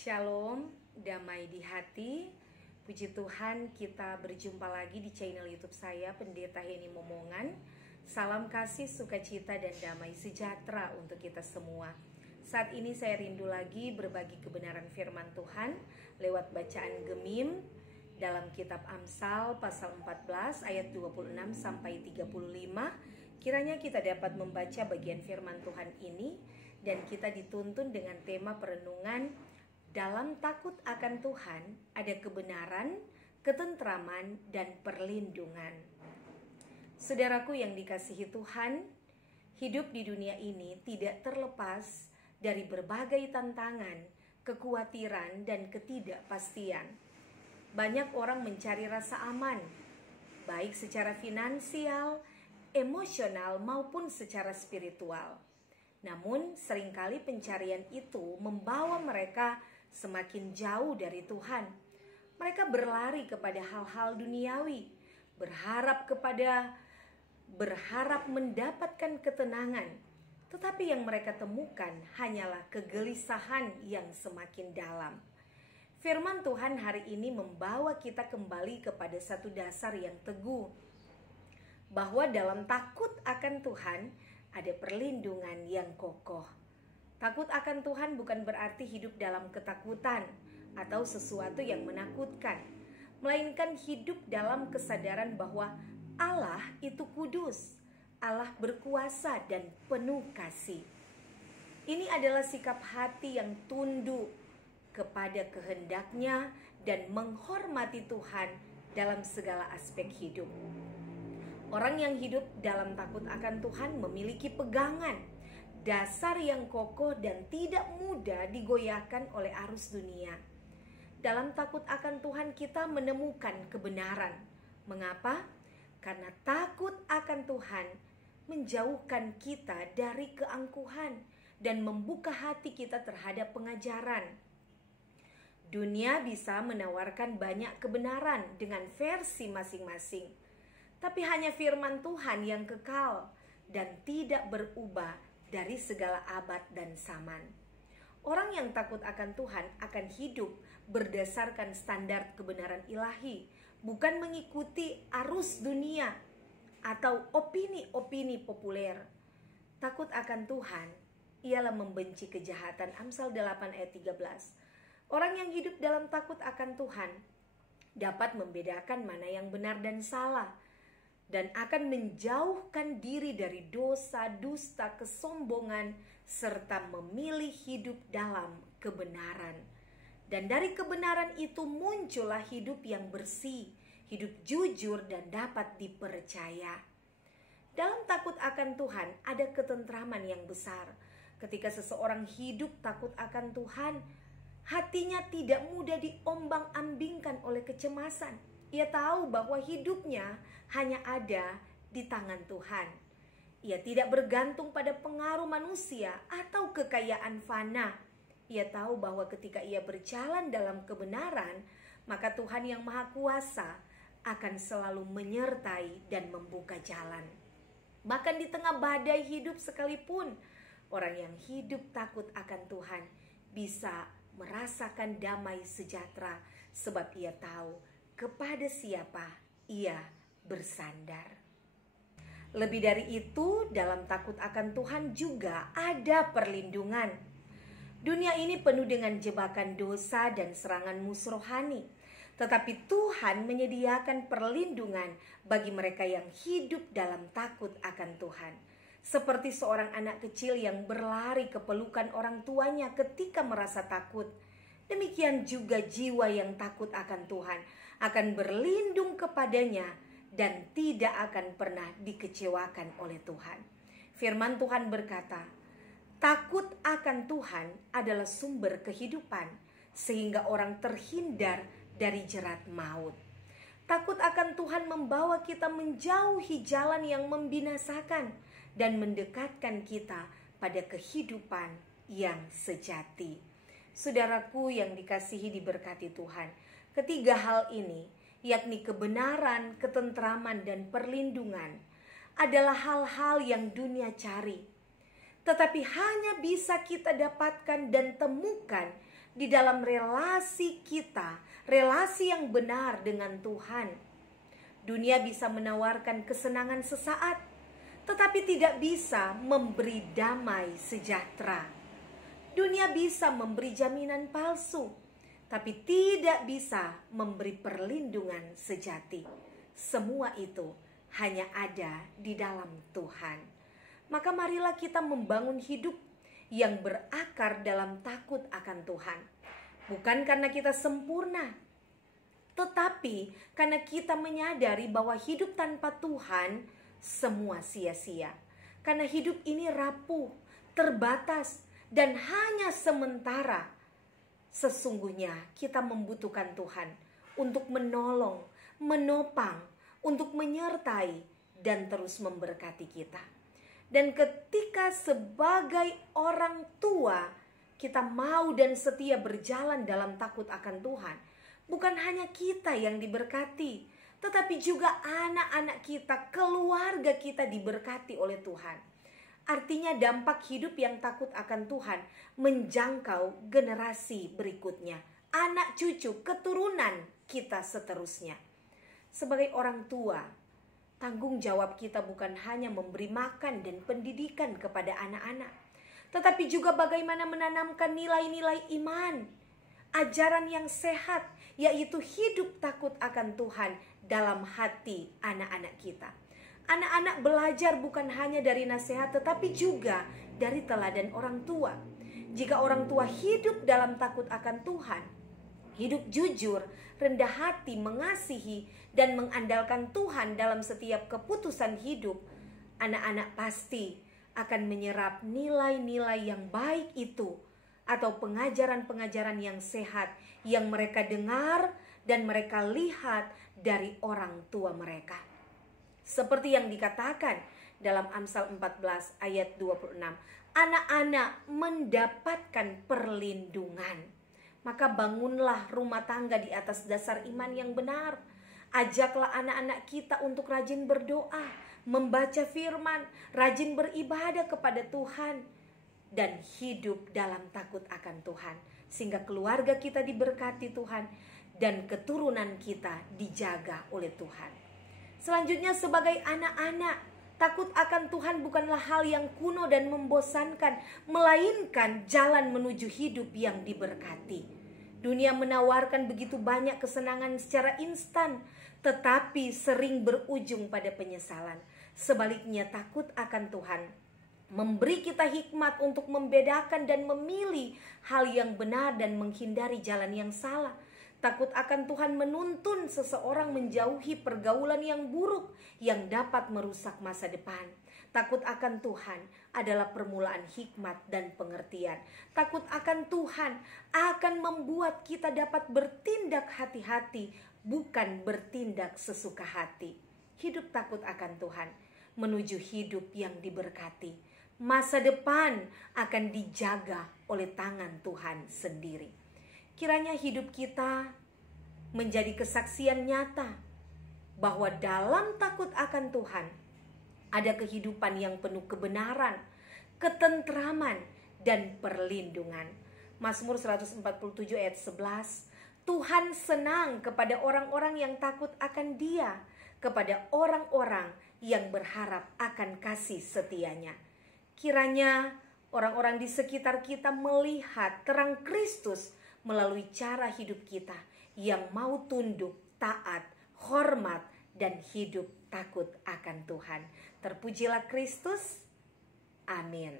Shalom, damai di hati. Puji Tuhan, kita berjumpa lagi di channel YouTube saya, Pendeta Heni Momongan. Salam kasih, sukacita, dan damai sejahtera untuk kita semua. Saat ini saya rindu lagi berbagi kebenaran firman Tuhan lewat bacaan Gemim dalam kitab Amsal pasal 14 ayat 26 sampai 35. Kiranya kita dapat membaca bagian firman Tuhan ini dan kita dituntun dengan tema perenungan. Dalam takut akan Tuhan ada kebenaran, ketentraman, dan perlindungan. Saudaraku yang dikasihi Tuhan, hidup di dunia ini tidak terlepas dari berbagai tantangan, kekhawatiran, dan ketidakpastian. Banyak orang mencari rasa aman, baik secara finansial, emosional, maupun secara spiritual. Namun seringkali pencarian itu membawa mereka semakin jauh dari Tuhan. Mereka berlari kepada hal-hal duniawi, berharap mendapatkan ketenangan. Tetapi yang mereka temukan hanyalah kegelisahan yang semakin dalam. Firman Tuhan hari ini membawa kita kembali kepada satu dasar yang teguh, bahwa dalam takut akan Tuhan ada perlindungan yang kokoh. Takut akan Tuhan bukan berarti hidup dalam ketakutan atau sesuatu yang menakutkan, melainkan hidup dalam kesadaran bahwa Allah itu kudus, Allah berkuasa dan penuh kasih. Ini adalah sikap hati yang tunduk kepada kehendaknya dan menghormati Tuhan dalam segala aspek hidup. Orang yang hidup dalam takut akan Tuhan memiliki pegangan, dasar yang kokoh dan tidak mudah digoyahkan oleh arus dunia. Dalam takut akan Tuhan kita menemukan kebenaran. Mengapa? Karena takut akan Tuhan menjauhkan kita dari keangkuhan dan membuka hati kita terhadap pengajaran. Dunia bisa menawarkan banyak kebenaran dengan versi masing-masing, tapi hanya firman Tuhan yang kekal dan tidak berubah dari segala abad dan zaman. Orang yang takut akan Tuhan akan hidup berdasarkan standar kebenaran ilahi, bukan mengikuti arus dunia atau opini-opini populer. Takut akan Tuhan ialah membenci kejahatan. Amsal 8 ayat 13. Orang yang hidup dalam takut akan Tuhan dapat membedakan mana yang benar dan salah, dan akan menjauhkan diri dari dosa, dusta, kesombongan, serta memilih hidup dalam kebenaran. Dan dari kebenaran itu muncullah hidup yang bersih, hidup jujur dan dapat dipercaya. Dalam takut akan Tuhan ada ketentraman yang besar. Ketika seseorang hidup takut akan Tuhan, hatinya tidak mudah diombang-ambingkan oleh kecemasan. Ia tahu bahwa hidupnya hanya ada di tangan Tuhan. Ia tidak bergantung pada pengaruh manusia atau kekayaan fana. Ia tahu bahwa ketika ia berjalan dalam kebenaran, maka Tuhan yang Maha Kuasa akan selalu menyertai dan membuka jalan. Bahkan di tengah badai hidup sekalipun, orang yang hidup takut akan Tuhan bisa merasakan damai sejahtera, sebab ia tahu kepada siapa ia bersandar. Lebih dari itu, dalam takut akan Tuhan juga ada perlindungan. Dunia ini penuh dengan jebakan dosa dan serangan musuh rohani. Tetapi Tuhan menyediakan perlindungan bagi mereka yang hidup dalam takut akan Tuhan. Seperti seorang anak kecil yang berlari ke pelukan orang tuanya ketika merasa takut. Demikian juga jiwa yang takut akan Tuhan akan berlindung kepadanya dan tidak akan pernah dikecewakan oleh Tuhan. Firman Tuhan berkata, takut akan Tuhan adalah sumber kehidupan, sehingga orang terhindar dari jerat maut. Takut akan Tuhan membawa kita menjauhi jalan yang membinasakan dan mendekatkan kita pada kehidupan yang sejati. Saudaraku yang dikasihi diberkati Tuhan, ketiga hal ini, yakni kebenaran, ketentraman, dan perlindungan, adalah hal-hal yang dunia cari. Tetapi hanya bisa kita dapatkan dan temukan di dalam relasi kita, relasi yang benar dengan Tuhan. Dunia bisa menawarkan kesenangan sesaat, tetapi tidak bisa memberi damai sejahtera. Dunia bisa memberi jaminan palsu, tapi tidak bisa memberi perlindungan sejati. Semua itu hanya ada di dalam Tuhan. Maka marilah kita membangun hidup yang berakar dalam takut akan Tuhan. Bukan karena kita sempurna, tetapi karena kita menyadari bahwa hidup tanpa Tuhan semua sia-sia. Karena hidup ini rapuh, terbatas, dan hanya sementara. Sesungguhnya kita membutuhkan Tuhan untuk menolong, menopang, untuk menyertai, dan terus memberkati kita. Dan ketika sebagai orang tua kita mau dan setia berjalan dalam takut akan Tuhan, bukan hanya kita yang diberkati, tetapi juga anak-anak kita, keluarga kita diberkati oleh Tuhan. Artinya dampak hidup yang takut akan Tuhan menjangkau generasi berikutnya, anak cucu, keturunan kita seterusnya. Sebagai orang tua, tanggung jawab kita bukan hanya memberi makan dan pendidikan kepada anak-anak, tetapi juga bagaimana menanamkan nilai-nilai iman, ajaran yang sehat, yaitu hidup takut akan Tuhan dalam hati anak-anak kita. Anak-anak belajar bukan hanya dari nasihat, tetapi juga dari teladan orang tua. Jika orang tua hidup dalam takut akan Tuhan, hidup jujur, rendah hati, mengasihi, dan mengandalkan Tuhan dalam setiap keputusan hidup, anak-anak pasti akan menyerap nilai-nilai yang baik itu, atau pengajaran-pengajaran yang sehat yang mereka dengar dan mereka lihat dari orang tua mereka. Seperti yang dikatakan dalam Amsal 14 ayat 26, anak-anak mendapatkan perlindungan. Maka bangunlah rumah tangga di atas dasar iman yang benar. Ajaklah anak-anak kita untuk rajin berdoa, membaca firman, rajin beribadah kepada Tuhan, dan hidup dalam takut akan Tuhan. Sehingga keluarga kita diberkati Tuhan, dan keturunan kita dijaga oleh Tuhan. Selanjutnya, sebagai anak-anak, takut akan Tuhan bukanlah hal yang kuno dan membosankan, melainkan jalan menuju hidup yang diberkati. Dunia menawarkan begitu banyak kesenangan secara instan, tetapi sering berujung pada penyesalan. Sebaliknya, takut akan Tuhan memberi kita hikmat untuk membedakan dan memilih hal yang benar dan menghindari jalan yang salah. Takut akan Tuhan menuntun seseorang menjauhi pergaulan yang buruk yang dapat merusak masa depan. Takut akan Tuhan adalah permulaan hikmat dan pengertian. Takut akan Tuhan akan membuat kita dapat bertindak hati-hati, bukan bertindak sesuka hati. Hidup takut akan Tuhan menuju hidup yang diberkati. Masa depan akan dijaga oleh tangan Tuhan sendiri. Kiranya hidup kita menjadi kesaksian nyata bahwa dalam takut akan Tuhan ada kehidupan yang penuh kebenaran, ketentraman, dan perlindungan. Mazmur 147 ayat 11, Tuhan senang kepada orang-orang yang takut akan Dia, kepada orang-orang yang berharap akan kasih setianya. Kiranya orang-orang di sekitar kita melihat terang Kristus melalui cara hidup kita yang mau tunduk, taat, hormat, dan hidup takut akan Tuhan. Terpujilah Kristus. Amin.